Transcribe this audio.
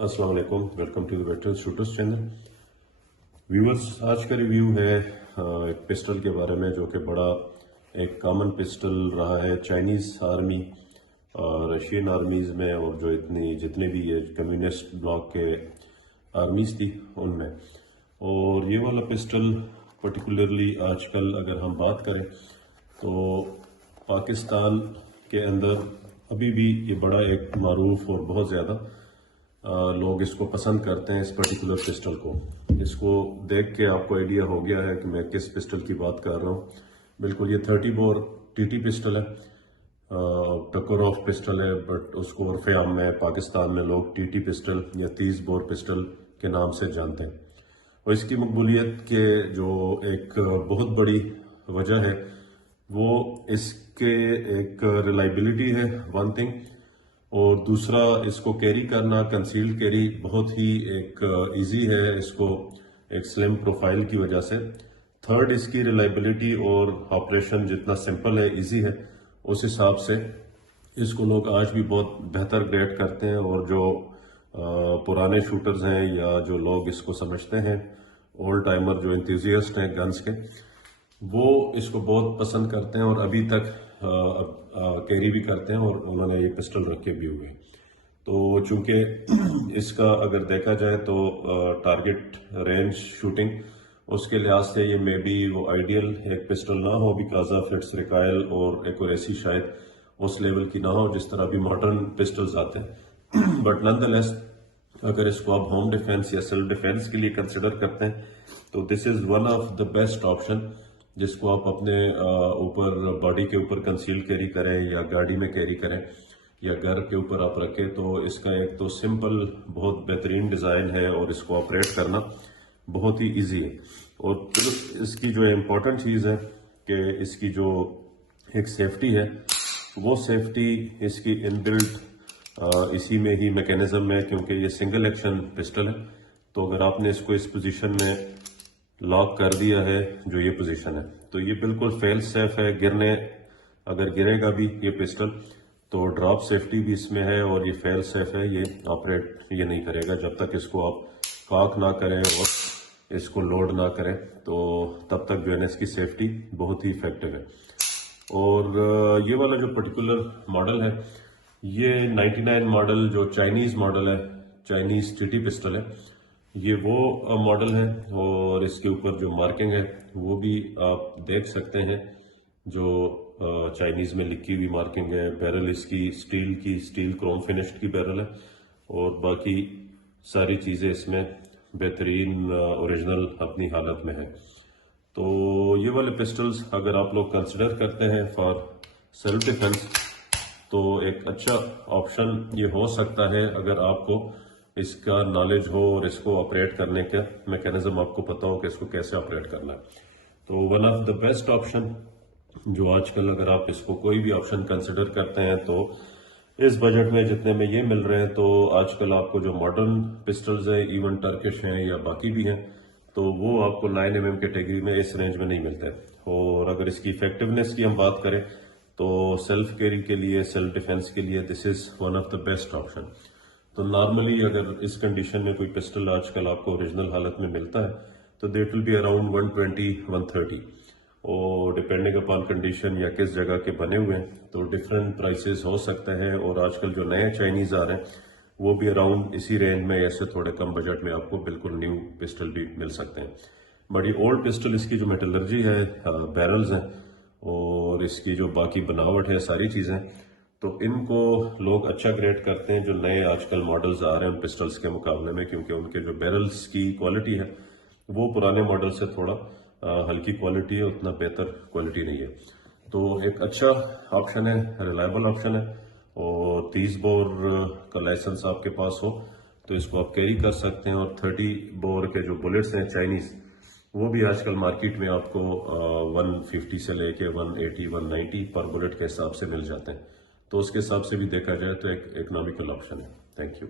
अस्सलाम वालेकुम, welcome to the veteran shooters channel. Viewers, आज का रिव्यू है एक पिस्टल के बारे में जो कि बड़ा एक कॉमन पिस्टल रहा है चाइनीज़ आर्मी, रशियन आर्मीज़ में, और जो जितने भी ये कम्युनिस्ट ब्लॉक के आर्मीज़ थी उनमें। और ये वाला पिस्टल पर्टिकुलरली आजकल अगर हम बात करें तो पाकिस्तान के अंदर अभी भी ये बड़ा एक मारूफ और बहुत ज़्यादा लोग इसको पसंद करते हैं, इस पर्टिकुलर पिस्टल को। इसको देख के आपको आइडिया हो गया है कि मैं किस पिस्टल की बात कर रहा हूँ। बिल्कुल ये 30 बोर टीटी पिस्टल है, टकोरोव पिस्टल है, बट उसको उर्फ़ आम में पाकिस्तान में लोग टीटी पिस्टल या 30 बोर पिस्टल के नाम से जानते हैं। और इसकी मकबूलियत के जो एक बहुत बड़ी वजह है वो इसके एक रिलायबिलिटी है, वन थिंग, और दूसरा इसको कैरी करना, कंसील्ड कैरी बहुत ही एक इजी है इसको, एक स्लिम प्रोफाइल की वजह से। थर्ड, इसकी रिलायबिलिटी और ऑपरेशन जितना सिंपल है, इजी है, उस हिसाब से इसको लोग आज भी बहुत बेहतर ग्रेड करते हैं। और जो पुराने शूटर्स हैं या जो लोग इसको समझते हैं, ओल्ड टाइमर जो एंथुजियास्ट हैं गन्स के, वो इसको बहुत पसंद करते हैं और अभी तक कैरी भी करते हैं, और उन्होंने ये पिस्टल रखे भी हुए। तो चूंकि इसका अगर देखा जाए तो टारगेट रेंज शूटिंग उसके लिहाज से ये मे बी वो आइडियल एक पिस्टल ना हो, बिकॉज ऑफ इट्स रिकॉइल और एक्यूरेसी शायद उस लेवल की ना हो जिस तरह अभी मॉडर्न पिस्टल्स आते हैं। बट नॉनदलेस अगर इसको आप होम डिफेंस या सेल्फ डिफेंस के लिए कंसिडर करते हैं तो this is one of the best option, जिसको आप अपने ऊपर बॉडी के ऊपर कंसील कैरी करें या गाड़ी में कैरी करें या घर के ऊपर आप रखें। तो इसका एक तो सिंपल बहुत बेहतरीन डिज़ाइन है और इसको ऑपरेट करना बहुत ही इजी है। और फिर इसकी जो इम्पोर्टेंट चीज़ है कि इसकी जो एक सेफ्टी है, वो सेफ्टी इसकी इनबिल्ट इसी में ही मैकेनिज्म है, क्योंकि ये सिंगल एक्शन पिस्टल है। तो अगर आपने इसको इस पोजीशन में लॉक कर दिया है, जो ये पोजीशन है, तो ये बिल्कुल फेल सेफ है। अगर गिरेगा भी ये पिस्टल तो ड्रॉप सेफ्टी भी इसमें है, और ये फेल सेफ है, ये ऑपरेट ये नहीं करेगा जब तक इसको आप कॉक ना करें और इसको लोड ना करें। तो तब तक जो है इसकी सेफ्टी बहुत ही इफेक्टिव है। और ये वाला जो पर्टिकुलर मॉडल है, ये 99 मॉडल जो चाइनीज़ मॉडल है, चाइनीज़ टीटी पिस्टल है, ये वो मॉडल है। और इसके ऊपर जो मार्किंग है वो भी आप देख सकते हैं, जो चाइनीज़ में लिखी हुई मार्किंग है। बैरल इसकी स्टील क्रोम फिनिश्ड की बैरल है, और बाकी सारी चीज़ें इसमें बेहतरीन ओरिजिनल अपनी हालत में है। तो ये वाले पिस्टल्स अगर आप लोग कंसिडर करते हैं फॉर सेल्फ डिफेंस, तो एक अच्छा ऑप्शन ये हो सकता है अगर आपको इसका नॉलेज हो और इसको ऑपरेट करने का मैकेनिज्म आपको पता हो कि इसको कैसे ऑपरेट करना है। तो one of the best option जो आजकल अगर आप इसको कोई भी ऑप्शन कंसिडर करते हैं, तो इस बजट में जितने में ये मिल रहे हैं, तो आजकल आपको जो मॉडर्न पिस्टल्स है, इवन टर्किश हैं या बाकी भी हैं, तो वो आपको 9mm कैटेगरी में इस रेंज में नहीं मिलते। और अगर इसकी इफेक्टिवनेस की हम बात करें तो सेल्फ कैरी के लिए, सेल्फ डिफेंस के लिए this is one of the best option. तो नॉर्मली अगर इस कंडीशन में कोई पिस्टल आजकल आपको ओरिजिनल हालत में मिलता है तो देट विल बी अराउंड 120-130, और डिपेंडिंग अपॉन कंडीशन या किस जगह के बने हुए हैं तो डिफरेंट प्राइसेस हो सकते हैं। और आजकल जो नए चाइनीज़ आ रहे हैं वो भी अराउंड इसी रेंज में, ऐसे थोड़े कम बजट में आपको बिल्कुल न्यू पिस्टल भी मिल सकते हैं। बट ये ओल्ड पिस्टल, इसकी जो मेटलर्जी है, बैरल्स हैं और इसकी जो बाकी बनावट है, सारी चीज़ें, तो इनको लोग अच्छा ग्रेड करते हैं जो नए आजकल मॉडल्स आ रहे हैं पिस्टल्स के मुकाबले में, क्योंकि उनके जो बैरल्स की क्वालिटी है वो पुराने मॉडल से थोड़ा हल्की क्वालिटी है, उतना बेहतर क्वालिटी नहीं है। तो एक अच्छा ऑप्शन है, रिलायबल ऑप्शन है, और 30 बोर का लाइसेंस आपके पास हो तो इसको आप कैरी कर सकते हैं। और 30 बोर के जो बुलेट्स हैं चाइनीज़, वो भी आजकल मार्केट में आपको 150 से लेके 180, 190 पर बुलेट के हिसाब से मिल जाते हैं। तो उसके हिसाब से भी देखा जाए तो एक इकोनॉमिकल ऑप्शन है। Thank you.